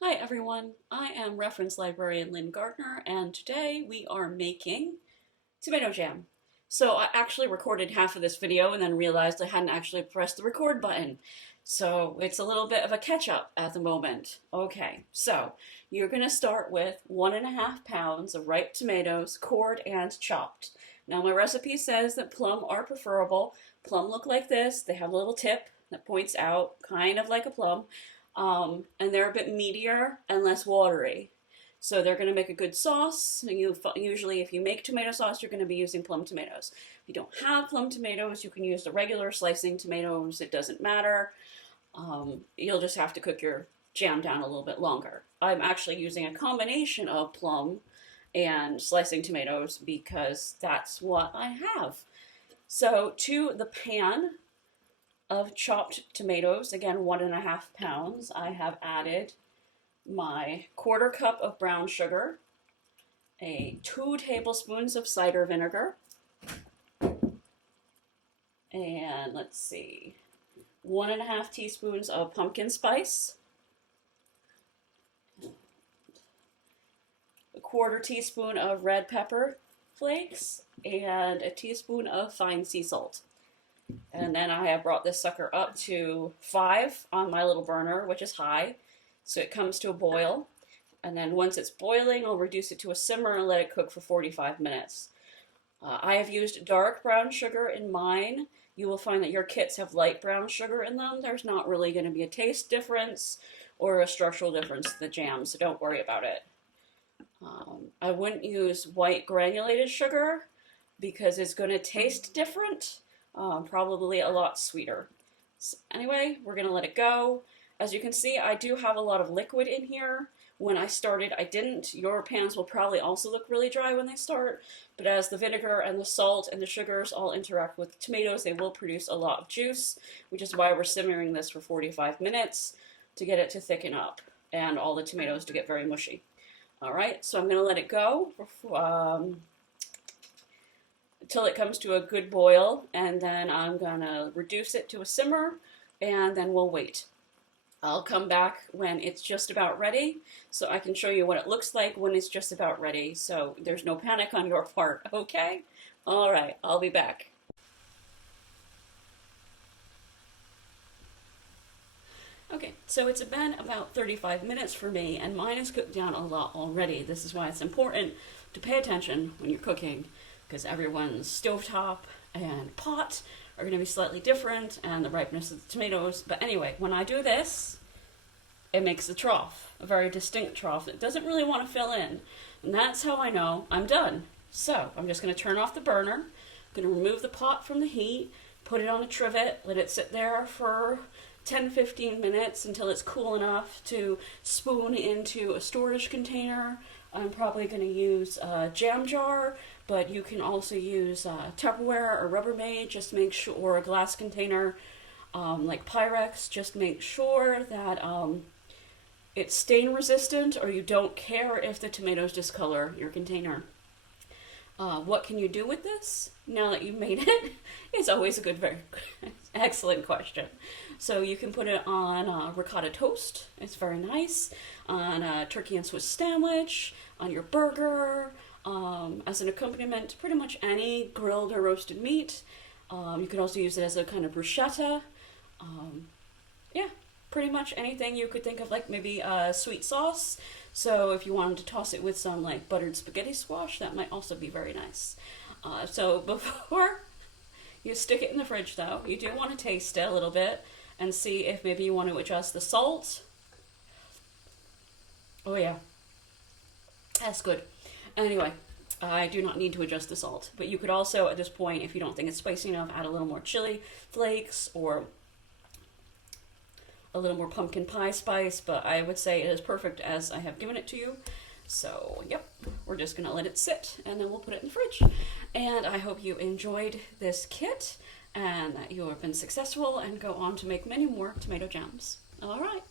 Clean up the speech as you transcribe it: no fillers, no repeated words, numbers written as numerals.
Hi everyone, I am reference librarian Lynn Gardner, and today we are making tomato jam. So I actually recorded half of this video and then realized I hadn't actually pressed the record button. So it's a little bit of a catch up at the moment. Okay, so you're gonna start with 1.5 pounds of ripe tomatoes, cored and chopped. Now my recipe says that plum are preferable. Plum look like this. They have a little tip that points out, kind of like a plum. And they're a bit meatier and less watery. So they're going to make a good sauce. And usually if you make tomato sauce, you're going to be using plum tomatoes. If you don't have plum tomatoes, you can use the regular slicing tomatoes. It doesn't matter. You'll just have to cook your jam down a little bit longer. I'm actually using a combination of plum and slicing tomatoes because that's what I have. So to the pan of chopped tomatoes, again 1.5 pounds, I have added my 1/4 cup of brown sugar, 2 tablespoons of cider vinegar, and let's see, 1.5 teaspoons of pumpkin spice, 1/4 teaspoon of red pepper flakes, and a teaspoon of fine sea salt. And then I have brought this sucker up to 5 on my little burner, which is high, so it comes to a boil. And then once it's boiling, I'll reduce it to a simmer and let it cook for 45 minutes. I have used dark brown sugar in mine. You will find that your kits have light brown sugar in them. There's not really going to be a taste difference or a structural difference to the jam, so don't worry about it. I wouldn't use white granulated sugar because it's going to taste different. Probably a lot sweeter. So anyway, we're gonna let it go. As you can see, I do have a lot of liquid in here. When I started, I didn't. Your pans will probably also look really dry when they start, but as the vinegar and the salt and the sugars all interact with the tomatoes, they will produce a lot of juice, which is why we're simmering this for 45 minutes to get it to thicken up and all the tomatoes to get very mushy. All right, so I'm gonna let it go until it comes to a good boil, and then I'm gonna reduce it to a simmer, and then we'll wait. I'll come back when it's just about ready, so I can show you what it looks like when it's just about ready, so there's no panic on your part, okay? All right, I'll be back. Okay, so it's been about 35 minutes for me, and mine is cooked down a lot already. This is why it's important to pay attention when you're cooking, because everyone's stovetop and pot are going to be slightly different, and the ripeness of the tomatoes. But anyway, when I do this, it makes a trough, a very distinct trough that doesn't really want to fill in. And that's how I know I'm done. So I'm just going to turn off the burner, I'm going to remove the pot from the heat, put it on a trivet, let it sit there for 10-15 minutes until it's cool enough to spoon into a storage container. I'm probably going to use a jam jar, but you can also use Tupperware or Rubbermaid, just make sure, or a glass container like Pyrex, just make sure that it's stain resistant, or you don't care if the tomatoes discolor your container. What can you do with this now that you've made it? It's always a good, very excellent question. So you can put it on ricotta toast. It's very nice. On a turkey and Swiss sandwich, on your burger, as an accompaniment to pretty much any grilled or roasted meat. You could also use it as a kind of bruschetta. Yeah, pretty much anything you could think of, like maybe a sweet sauce. So if you wanted to toss it with some like buttered spaghetti squash, that might also be very nice. So before you stick it in the fridge though, you do want to taste it a little bit and see if maybe you want to adjust the salt. Oh yeah, that's good. Anyway, I do not need to adjust the salt, but you could also at this point, if you don't think it's spicy enough, add a little more chili flakes or a little more pumpkin pie spice, but I would say it is perfect as I have given it to you. So, yep, we're just gonna let it sit and then we'll put it in the fridge. And I hope you enjoyed this kit and that you have been successful and go on to make many more tomato jams. All right.